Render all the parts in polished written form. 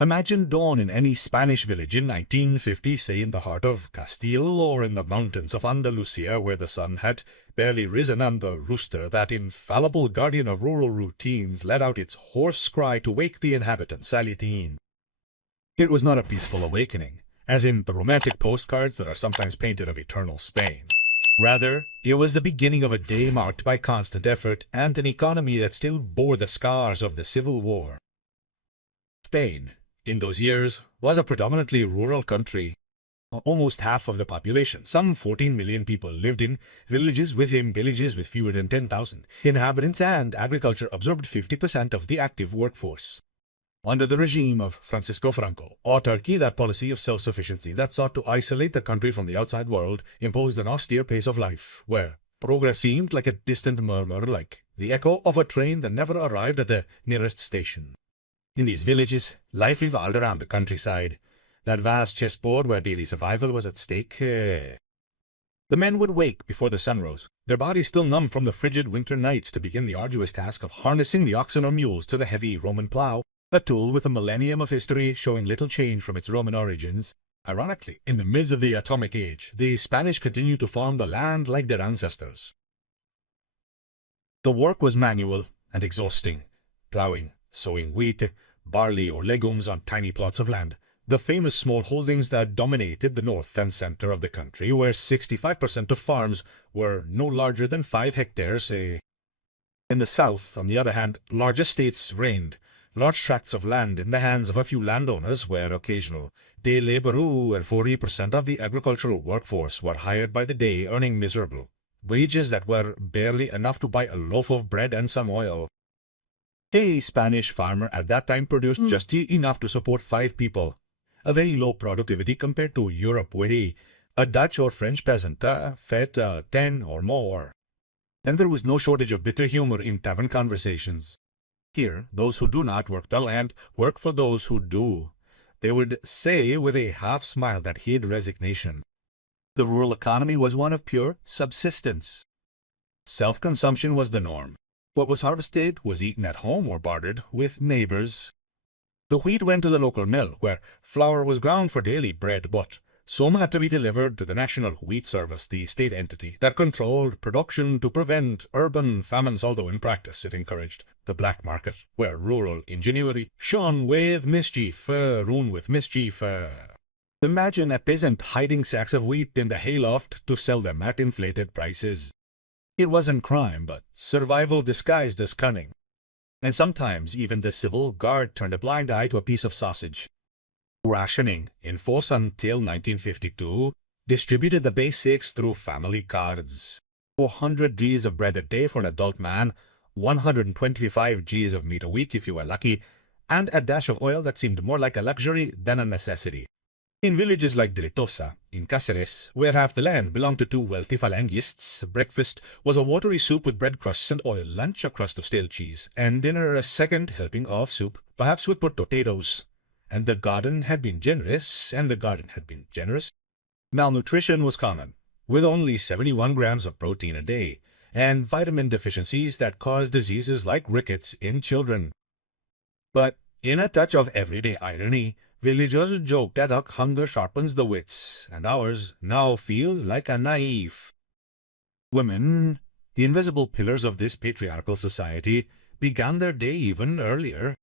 Imagine dawn in any Spanish village in 1950, say in the heart of Castile or in the mountains of Andalusia, where the sun had barely risen and the rooster, that infallible guardian of rural routines, let out its hoarse cry to wake the inhabitants Salitin. It was not a peaceful awakening, as in the romantic postcards that are sometimes painted of eternal Spain. Rather, it was the beginning of a day marked by constant effort and an economy that still bore the scars of the Civil War. Spain, in those years, was a predominantly rural country. Almost half of the population, some 14 million people, lived in villages within villages with fewer than 10,000 inhabitants, and agriculture absorbed 50% of the active workforce. Under the regime of Francisco Franco, autarky, that policy of self-sufficiency that sought to isolate the country from the outside world, imposed an austere pace of life, where progress seemed like a distant murmur, like the echo of a train that never arrived at the nearest station. In these villages, life revolved around the countryside, that vast chessboard where daily survival was at stake. The men would wake before the sun rose, their bodies still numb from the frigid winter nights, to begin the arduous task of harnessing the oxen or mules to the heavy Roman plough, a tool with a millennium of history showing little change from its Roman origins. Ironically, in the midst of the atomic age, the Spanish continued to farm the land like their ancestors. The work was manual and exhausting, ploughing, sowing wheat, barley or legumes on tiny plots of land, the famous small holdings that dominated the north and center of the country, where 65% of farms were no larger than 5 hectares. In the south, on the other hand, large estates reigned, large tracts of land in the hands of a few landowners, where occasional day laborers and 40% of the agricultural workforce were hired by the day, earning miserable wages that were barely enough to buy a loaf of bread and some oil. A Spanish farmer at that time produced just enough to support 5 people, a very low productivity compared to Europe, where a Dutch or French peasant fed 10 or more. And there was no shortage of bitter humor in tavern conversations. Here, those who do not work the land work for those who do, they would say with a half-smile that hid resignation. The rural economy was one of pure subsistence. Self-consumption was the norm. What was harvested was eaten at home or bartered with neighbors. The wheat went to the local mill, where flour was ground for daily bread, but some had to be delivered to the National Wheat Service, the state entity that controlled production to prevent urban famines, although in practice it encouraged the black market, where rural ingenuity shone with mischief, ruined with mischief. Imagine a peasant hiding sacks of wheat in the hayloft to sell them at inflated prices. It wasn't crime, but survival disguised as cunning. And sometimes even the civil guard turned a blind eye to a piece of sausage. Rationing, in force until 1952, distributed the basics through family cards. 400 Gs of bread a day for an adult man, 125 Gs of meat a week if you were lucky, and a dash of oil that seemed more like a luxury than a necessity. In villages like Delitosa, in Cáceres, where half the land belonged to 2 wealthy phalangists, breakfast was a watery soup with bread crusts and oil, lunch a crust of stale cheese, and dinner a second helping of soup, perhaps with potatoes. And the garden had been generous, Malnutrition was common, with only 71 grams of protein a day, and vitamin deficiencies that caused diseases like rickets in children. But in a touch of everyday irony, villagers joked that hunger sharpens the wits, and ours now feels like a knife. Women, the invisible pillars of this patriarchal society, began their day even earlier.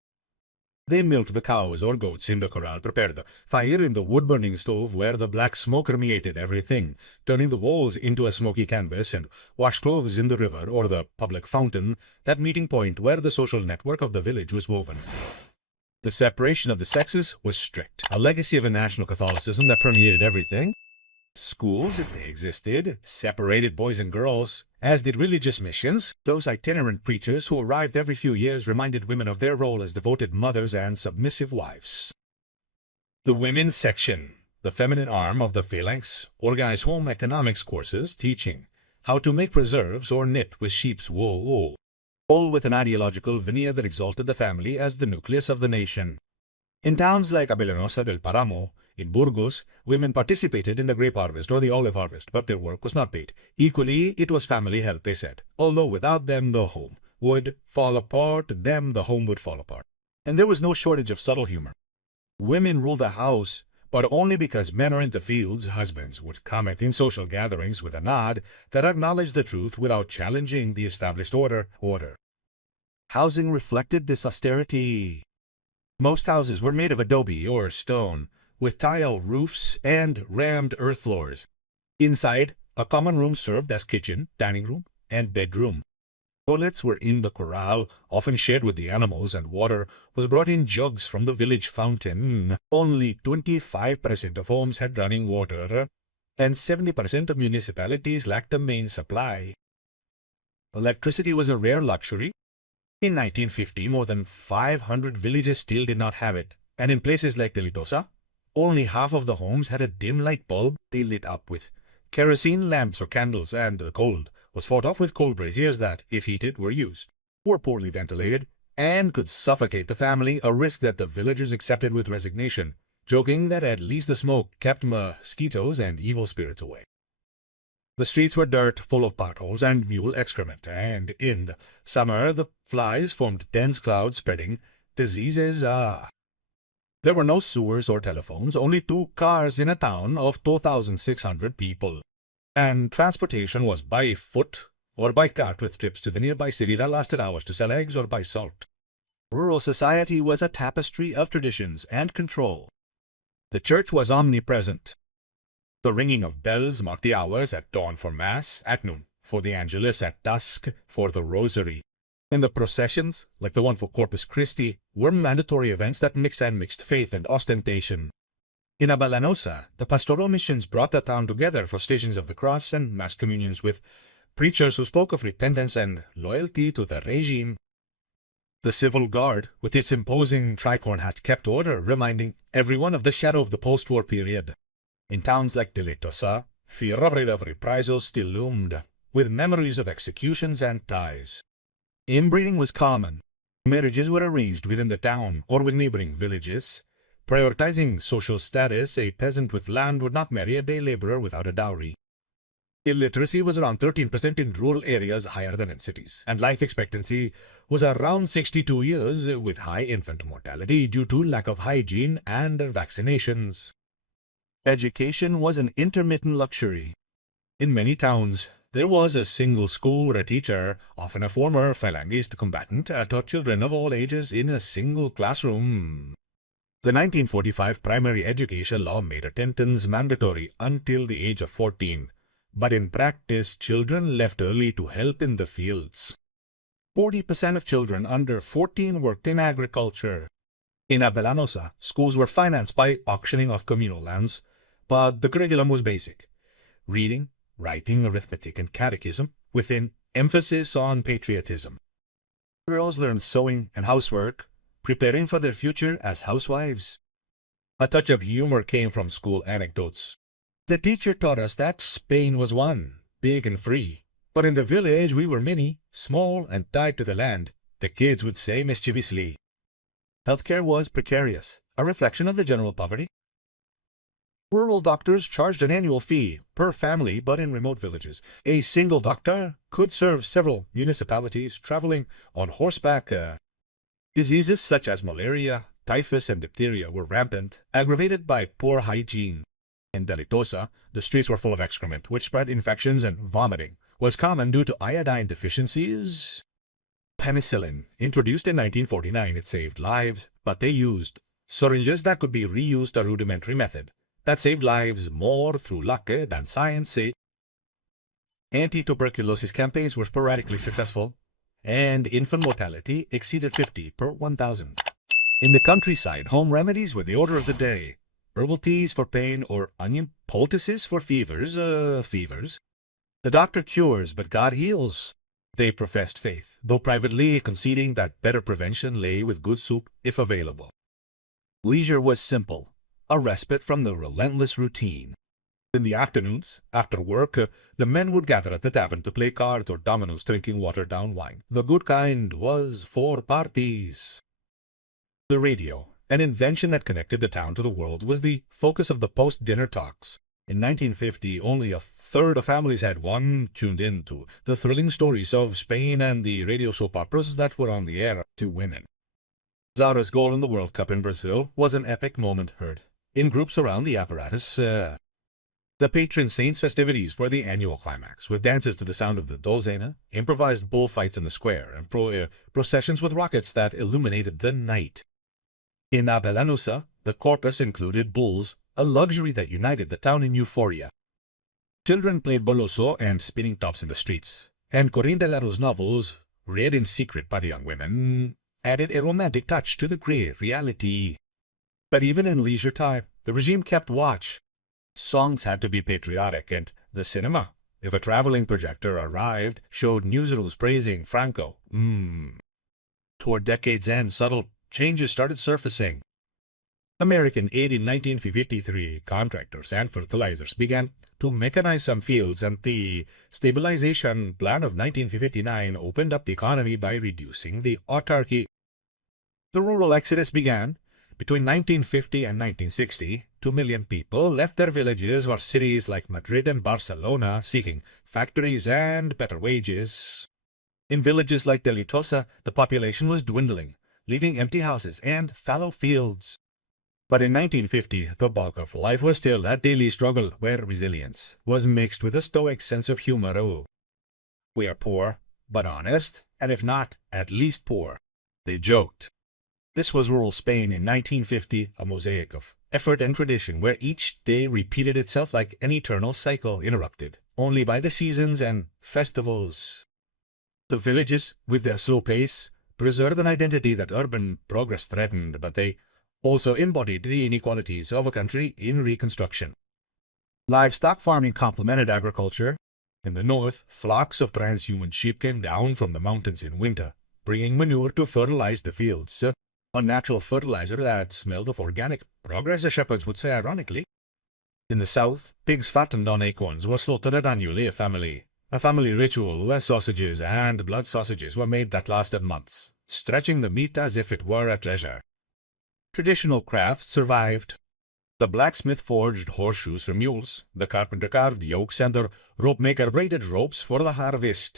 They milked the cows or goats in the corral, prepared the fire in the wood-burning stove where the black smoke permeated everything, turning the walls into a smoky canvas, and washed clothes in the river or the public fountain, that meeting point where the social network of the village was woven. The separation of the sexes was strict, a legacy of a national Catholicism that permeated everything. Schools, if they existed, separated boys and girls, as did religious missions. Those itinerant preachers who arrived every few years reminded women of their role as devoted mothers and submissive wives. The women's section, the feminine arm of the phalanx, organized home economics courses teaching how to make preserves or knit with sheep's wool, all with an ideological veneer that exalted the family as the nucleus of the nation. In towns like Abellanosa del Paramo, in Burgos, women participated in the grape harvest or the olive harvest, but their work was not paid. Equally, it was family help, they said, although without them the home would fall apart, and them the home would fall apart. And there was no shortage of subtle humor. Women ruled the house, but only because men are in the fields. Husbands would comment in social gatherings with a nod that acknowledged the truth without challenging the established order. Housing reflected this austerity. Most houses were made of adobe or stone, with tile roofs and rammed earth floors. Inside, a common room served as kitchen, dining room, and bedroom. Toilets were in the corral, often shared with the animals, and water was brought in jugs from the village fountain. Only 25% of homes had running water, and 70% of municipalities lacked a main supply. Electricity was a rare luxury. In 1950, more than 500 villages still did not have it, and in places like Delitosa, only half of the homes had a dim light bulb they lit up with kerosene lamps or candles, and the cold was fought off with coal braziers that, if heated, were poorly ventilated, and could suffocate the family, a risk that the villagers accepted with resignation, joking that at least the smoke kept mosquitoes and evil spirits away. The streets were dirt, full of potholes and mule excrement, and in the summer the flies formed dense clouds spreading diseases. There were no sewers or telephones, only 2 cars in a town of 2,600 people. And transportation was by foot or by cart, with trips to the nearby city that lasted hours to sell eggs or buy salt. Rural society was a tapestry of traditions and control. The church was omnipresent. The ringing of bells marked the hours: at dawn for Mass, at noon for the Angelus, at dusk for the Rosary. And the processions, like the one for Corpus Christi, were mandatory events that mixed faith and ostentation. In Abalanosa, the pastoral missions brought the town together for Stations of the Cross and Mass communions with preachers who spoke of repentance and loyalty to the regime. The civil guard, with its imposing tricorn hat, kept order, reminding everyone of the shadow of the post-war period. In towns like Delitosa, fear of reprisals still loomed, with memories of executions and ties. Inbreeding was common. Marriages were arranged within the town or with neighboring villages. Prioritizing social status, a peasant with land would not marry a day laborer without a dowry. Illiteracy was around 13% in rural areas, higher than in cities, and life expectancy was around 62 years, with high infant mortality due to lack of hygiene and vaccinations. Education was an intermittent luxury. In many towns, there was a single school where a teacher, often a former Falangist combatant, taught children of all ages in a single classroom. The 1945 primary education law made attendance mandatory until the age of 14, but in practice, children left early to help in the fields. 40% of children under 14 worked in agriculture. In Abalanosa, schools were financed by auctioning off communal lands, but the curriculum was basic: reading, writing, arithmetic, and catechism, with an emphasis on patriotism. Girls learned sewing and housework, preparing for their future as housewives. A touch of humor came from school anecdotes. The teacher taught us that Spain was one, big and free, but in the village we were many, small and tied to the land, the kids would say mischievously. Healthcare was precarious, a reflection of the general poverty. Rural doctors charged an annual fee per family, but in remote villages, a single doctor could serve several municipalities, traveling on horseback. Diseases such as malaria, typhus, and diphtheria were rampant, aggravated by poor hygiene. In Delitosa, the streets were full of excrement, which spread infections, and vomiting was common due to iodine deficiencies. Penicillin, introduced in 1949, it saved lives, but they used syringes that could be reused, a rudimentary method that saved lives more through luck than science. Anti-tuberculosis campaigns were sporadically successful, and infant mortality exceeded 50 per 1,000. In the countryside, home remedies were the order of the day: herbal teas for pain or onion poultices for fevers. The doctor cures, but God heals. They professed faith, though privately conceding that better prevention lay with good soup if available. Leisure was simple, a respite from the relentless routine. In the afternoons, after work, the men would gather at the tavern to play cards or dominoes, drinking watered-down wine. The good kind was for parties. The radio, an invention that connected the town to the world, was the focus of the post-dinner talks. In 1950, only a third of families had one, tuned in to the thrilling stories of Spain and the radio soap operas that were on the air to women. Zara's goal in the World Cup in Brazil was an epic moment heard in groups around the apparatus. The patron saint's festivities were the annual climax, with dances to the sound of the dozena, improvised bullfights in the square, and processions with rockets that illuminated the night. In Abelanusa, the corpus included bulls, a luxury that united the town in euphoria. Children played boloso and spinning tops in the streets, and Corinne de Lero's novels, read in secret by the young women, added a romantic touch to the grey reality. But even in leisure time, the regime kept watch. Songs had to be patriotic, and the cinema, if a traveling projector arrived, showed newsreels praising Franco. Toward decade's end, subtle changes started surfacing. American aid in 1953, contractors and fertilizers began to mechanize some fields, and the stabilization plan of 1959 opened up the economy by reducing the autarky. The rural exodus began. Between 1950 and 1960, 2 million people left their villages for cities like Madrid and Barcelona, seeking factories and better wages. In villages like Delitosa, the population was dwindling, leaving empty houses and fallow fields. But in 1950, the bulk of life was still a daily struggle, where resilience was mixed with a stoic sense of humor. Oh, we are poor, but honest, and if not, at least poor, they joked. This was rural Spain in 1950, a mosaic of effort and tradition, where each day repeated itself like an eternal cycle, interrupted only by the seasons and festivals. The villages, with their slow pace, preserved an identity that urban progress threatened, but they also embodied the inequalities of a country in reconstruction. Livestock farming complemented agriculture. In the north, flocks of transhuman sheep came down from the mountains in winter, bringing manure to fertilize the fields. A natural fertilizer that smelled of organic progress, the shepherds would say ironically. In the south, pigs fattened on acorns were slaughtered annually, a family ritual where sausages and blood sausages were made that lasted months, stretching the meat as if it were a treasure. Traditional crafts survived. The blacksmith forged horseshoes for mules, the carpenter carved yokes, and the rope maker braided ropes for the harvest.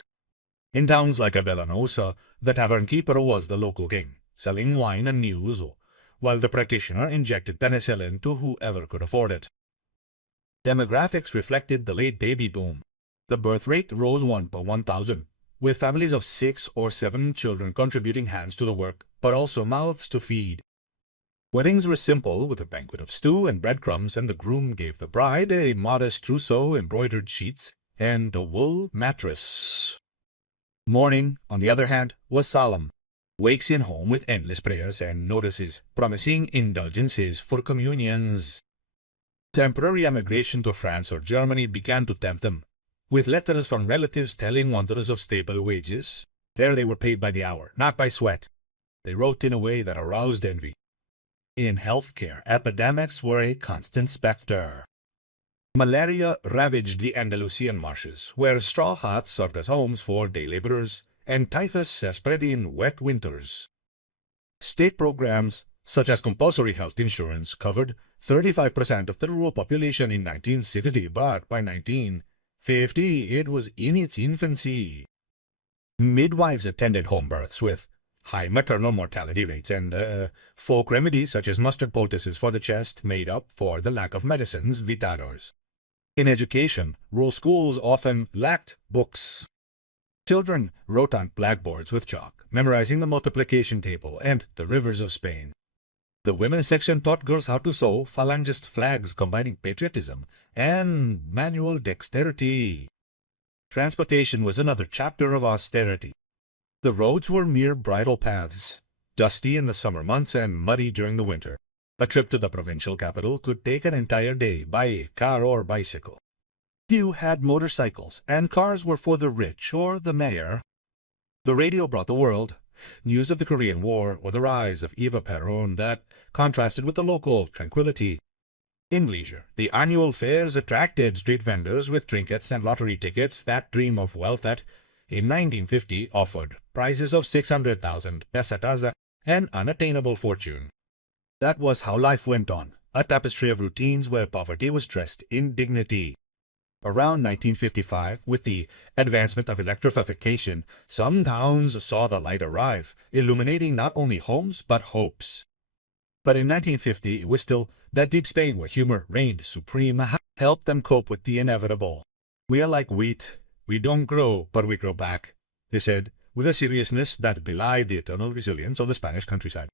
In towns like Abellanosa, the tavern keeper was the local king, selling wine and news, while the practitioner injected penicillin to whoever could afford it. Demographics reflected the late baby boom. The birth rate rose 1 per 1,000, with families of 6 or 7 children contributing hands to the work, but also mouths to feed. Weddings were simple, with a banquet of stew and breadcrumbs, and the groom gave the bride a modest trousseau, embroidered sheets, and a wool mattress. Mourning, on the other hand, was solemn. Wakes in home with endless prayers and notices promising indulgences for communions. Temporary emigration to France or Germany began to tempt them, with letters from relatives telling wonders of stable wages. There they were paid by the hour, not by sweat. They wrote in a way that aroused envy. In healthcare, epidemics were a constant specter. Malaria ravaged the Andalusian marshes, where straw huts served as homes for day laborers, and typhus spread in wet winters. State programs, such as compulsory health insurance, covered 35% of the rural population in 1960, but by 1950 it was in its infancy. Midwives attended home births with high maternal mortality rates, and folk remedies such as mustard poultices for the chest made up for the lack of medicines vitadors. In education, rural schools often lacked books. Children wrote on blackboards with chalk, memorizing the multiplication table and the rivers of Spain. The women's section taught girls how to sew phalangist flags, combining patriotism and manual dexterity. Transportation was another chapter of austerity. The roads were mere bridle paths, dusty in the summer months and muddy during the winter. A trip to the provincial capital could take an entire day by car or bicycle. Few had motorcycles, and cars were for the rich or the mayor. The radio brought the world news of the Korean War or the rise of Eva Peron that contrasted with the local tranquility. In leisure, the annual fairs attracted street vendors with trinkets and lottery tickets that dream of wealth that, in 1950, offered prizes of 600,000 pesetas, an unattainable fortune. That was how life went on, a tapestry of routines where poverty was dressed in dignity. Around 1955, with the advancement of electrification, some towns saw the light arrive, illuminating not only homes but hopes. But in 1950, it was still that deep Spain where humor reigned supreme helped them cope with the inevitable. "We are like wheat. We don't grow, but we grow back," they said, with a seriousness that belied the eternal resilience of the Spanish countryside.